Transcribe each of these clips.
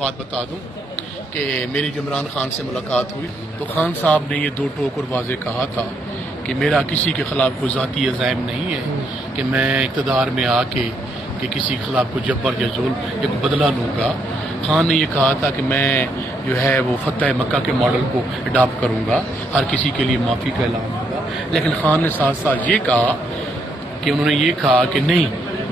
بات بتا دوں کہ میری جب عمران خان سے ملاقات ہوئی تو خان صاحب نے یہ دو ٹوک اور واضح کہا تھا کہ میرا کسی کے خلاف کوئی ذاتی عزائم نہیں ہے کہ میں اقتدار میں آ کے کہ کسی کے خلاف کوئی جبر یا ظلم یا کوئی بدلہ لوں گا۔ خان نے یہ کہا تھا کہ میں جو ہے وہ فتح مکہ کے ماڈل کو اڈاپٹ کروں گا، ہر کسی کے لیے معافی کا اعلان ہوگا۔ لیکن خان نے ساتھ ساتھ یہ کہا کہ انہوں نے یہ کہا کہ نہیں،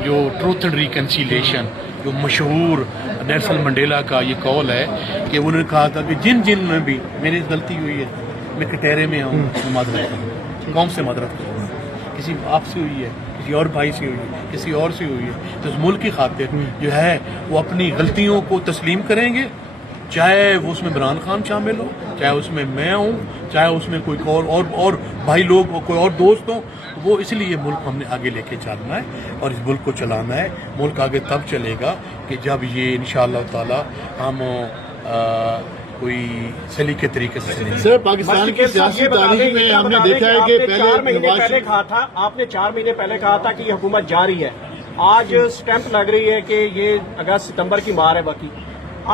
جو ٹروتھ اینڈ ریکنسیلیشن جو مشہور نیلسن منڈیلا کا یہ قول ہے کہ انہوں نے کہا تھا کہ جن جن میں بھی میری غلطی ہوئی ہے میں کٹہرے میں ہوں میں معذرت کروں، قوم سے معذرت کروں، کسی آپ سے ہوئی ہے، کسی اور بھائی سے ہوئی ہے، کسی اور سے ہوئی ہے، تو اس ملک کی خاطر جو ہے وہ اپنی غلطیوں کو تسلیم کریں گے، چاہے وہ اس میں عمران خان شامل ہو، چاہے اس میں میں ہوں، چاہے اس میں کوئی اور بھائی لوگ کوئی اور دوست ہوں۔ وہ اس لیے ملک ہم نے آگے لے کے چلنا ہے اور اس ملک کو چلانا ہے۔ ملک آگے تب چلے گا کہ جب یہ انشاءاللہ تعالی ہم کوئی سلیقے طریقے سے چلیں گے۔ سر، پاکستان کی سیاسی تاریخ میں ہم نے دیکھا ہے کہ پہلے 4 مہینے پہلے کہا تھا، آپ نے 4 مہینے پہلے کہا تھا کہ یہ حکومت جاری ہے، آج سٹیمپ لگ رہی ہے کہ یہ اگست ستمبر کی مار ہے۔ باقی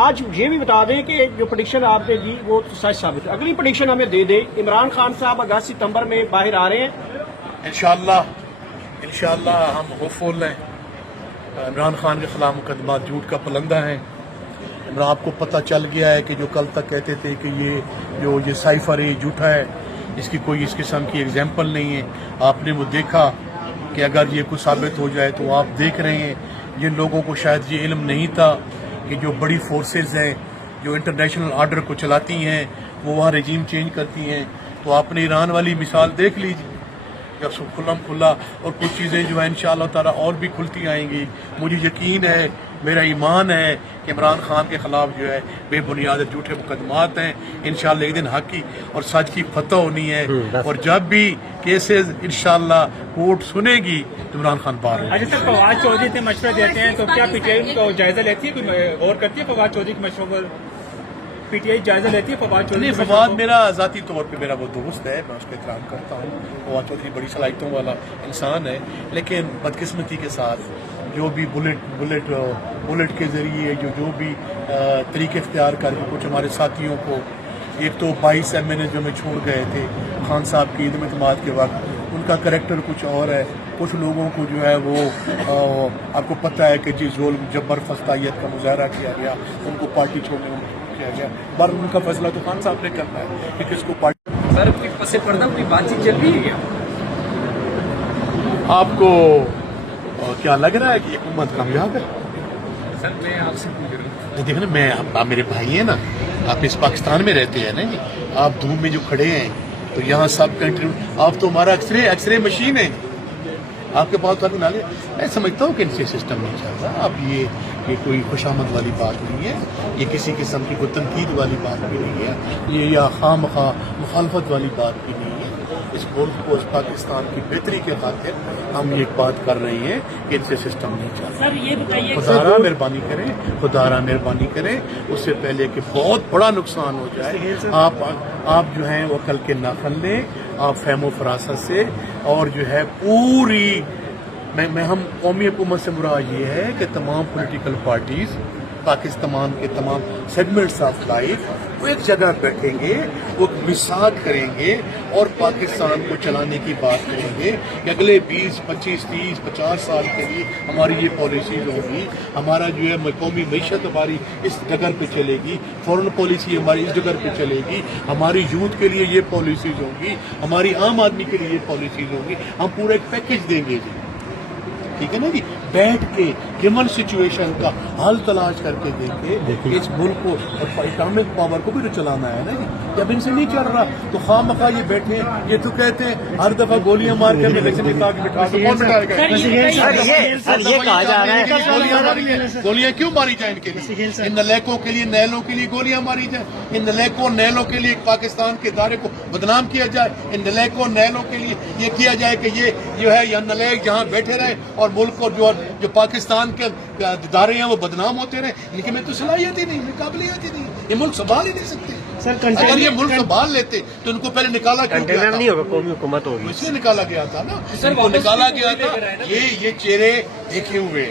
آج یہ بھی بتا دیں کہ جو پریڈکشن آپ نے دی وہ سچ ثابت ہے، اگلی پریڈکشن ہمیں دے دیں، عمران خان صاحب اگست ستمبر میں باہر آ رہے ہیں؟ انشاءاللہ ہم ہوپفل ہیں۔ عمران خان کے خلاف مقدمات جھوٹ کا پلندہ ہیں۔ آپ کو پتہ چل گیا ہے کہ جو کل تک کہتے تھے کہ یہ سائفر ہے، یہ جھوٹا ہے، اس کی کوئی اس قسم کی ایگزامپل نہیں ہے۔ آپ نے وہ دیکھا کہ اگر یہ کچھ ثابت ہو جائے تو آپ دیکھ رہے ہیں جن لوگوں کو شاید یہ علم نہیں تھا کہ جو بڑی فورسز ہیں جو انٹرنیشنل آرڈر کو چلاتی ہیں وہ وہاں رجیم چینج کرتی ہیں، تو آپ نے ایران والی مثال دیکھ لیجیے، جب سب کھلا اور کچھ چیزیں جو ہیں انشاءاللہ تعالیٰ اور بھی کھلتی آئیں گی۔ مجھے یقین ہے، میرا ایمان ہے کہ عمران خان کے خلاف جو ہے بے بنیاد جھوٹے مقدمات ہیں، انشاءاللہ ایک دن حق کی اور سچ کی فتح ہونی ہے، اور جب بھی کیسز انشاءاللہ کورٹ سنے گی تو عمران خان باہر ہوگا۔ اچھا سر، فواد چودھری سے مشورہ دیتے ہیں تو کیا پی ٹی آئی کو جائزہ لیتی ہے، کوئی غور کرتی ہے فواد چودھری کے مشورے پر؟ پی ٹی آئی جائزہ لیتی ہے فواد چودھری؟ نہیں، فواد میرا ذاتی طور پہ میرا وہ دوست ہے، میں اس کا احترام کرتا ہوں۔ فواد چودھری بڑی صلاحیتوں والا انسان ہے، لیکن بدقسمتی کے ساتھ جو بھی بلٹ کے ذریعے جو بھی طریقے اختیار کر کے کچھ ہمارے ساتھیوں کو، ایک تو 22 ایم این اے جو میں چھوڑ گئے تھے خان صاحب کی عدم اعتماد کے وقت، ان کا کریکٹر کچھ اور ہے، کچھ لوگوں کو جو ہے وہ آپ کو پتہ ہے کہ جی ظلم جبر فستائیت کا مظاہرہ کیا گیا، ان کو پارٹی چھوڑنے میں کیا گیا، پر ان کا فیصلہ تو خان صاحب نے کرنا ہے کہ کس کو پارٹی۔ سر، کوئی پس پردہ کوئی بات چیت چل رہی ہے کیا؟ آپ کو کیا لگ رہا ہے کہ حکومت کامیاب ہے؟ سر، میں آپ سے پوچھ رہا ہوں۔ دیکھیں نا، آپ میرے بھائی ہیں نا، آپ اس پاکستان میں رہتے ہیں نا جی، آپ دھوپ میں جو کھڑے ہیں تو یہاں سب کنٹری، آپ تو ہمارا ایکس رے مشین ہے، آپ کے پاس نہ لے۔ میں سمجھتا ہوں کہ ان سے سسٹم نہیں چل رہا۔ اب یہ کوئی خوشامد والی بات نہیں ہے، یہ کسی قسم کی کوئی تنقید والی بات بھی نہیں ہے، یہ یا خواہ مخواہ مخالفت والی بات بھی نہیں ہے۔ اس ملک کو، اس پاکستان کی بہتری کے خاطر ہم یہ بات کر رہے ہیں کہ ان سے سسٹم نہیں چل رہا۔ سر یہ بتائیے، خدا مہربانی کریں، خدا مہربانی کریں، اس سے پہلے کہ بہت بڑا نقصان ہو جائے، آپ جو ہیں وہ عقل کے ناخن لیں، آپ فہم و فراست سے، اور جو ہے پوری ہم قومی حکومت سے مراد یہ ہے کہ تمام پولیٹیکل پارٹیز پاکستان کے تمام سیگمنٹس آف لائف وہ ایک جگہ بیٹھیں گے، وہ میثاق کریں گے اور پاکستان کو چلانے کی بات کریں گے کہ اگلے 20 25 30 50 سال کے لیے ہماری یہ پالیسیز ہوگی، ہمارا جو ہے قومی معیشت ہماری اس ڈگر پہ چلے گی، فورن پالیسی ہماری اس ڈگر پہ چلے گی، ہماری یوتھ کے لیے یہ پالیسیز ہوں گی، ہماری عام آدمی کے لیے یہ پالیسیز ہوں گی، ہم پورا ایک پیکج دیں گے جی، ٹھیک ہے نا جی، بیٹھ کے ہیومن سچویشن کا حل تلاش کر کے دیکھے اس ملک کو اور اکنامک پاور کو بھی تو چلانا ہے نا جی۔ جب ان سے نہیں چل رہا تو خواہ مخواہ یہ بیٹھے، یہ تو کہتے ہیں ہر دفعہ گولیاں مار کے الیکشن بٹھا کے بٹھا کے کون بٹھائے گا؟ یہ کہا جا رہا ہے گولیاں کیوں ماری جائیں ان کے لیے؟ ان نلیکوں کے لیے، نیلوں کے لیے گولیاں ماری جائیں، ان نلیکوں نیلوں کے لیے پاکستان کے ادارے کو بدنام کیا جائے، ان نلیکوں نیلوں کے لیے یہ کیا جائے کہ یہ جو ہے یا نلیک جہاں بیٹھے رہے اور ملک اور جو پاکستان کے ادارے ہیں وہ بدنام ہوتے رہے، لیکن میں تو صلاحیت ہی نہیں، قابلیت ہی نہیں، یہ ملک سنبھال ہی نہیں سکتے۔ اگر یہ ملک سنبھال لیتے تو ان کو پہلے نکالا کیوں گیا تھا؟ نہیں ہوگا، قومی حکومت ہوگی، اس لیے نکالا گیا تھا نا، ان کو نکالا گیا تھا۔ یہ چہرے دیکھے ہوئے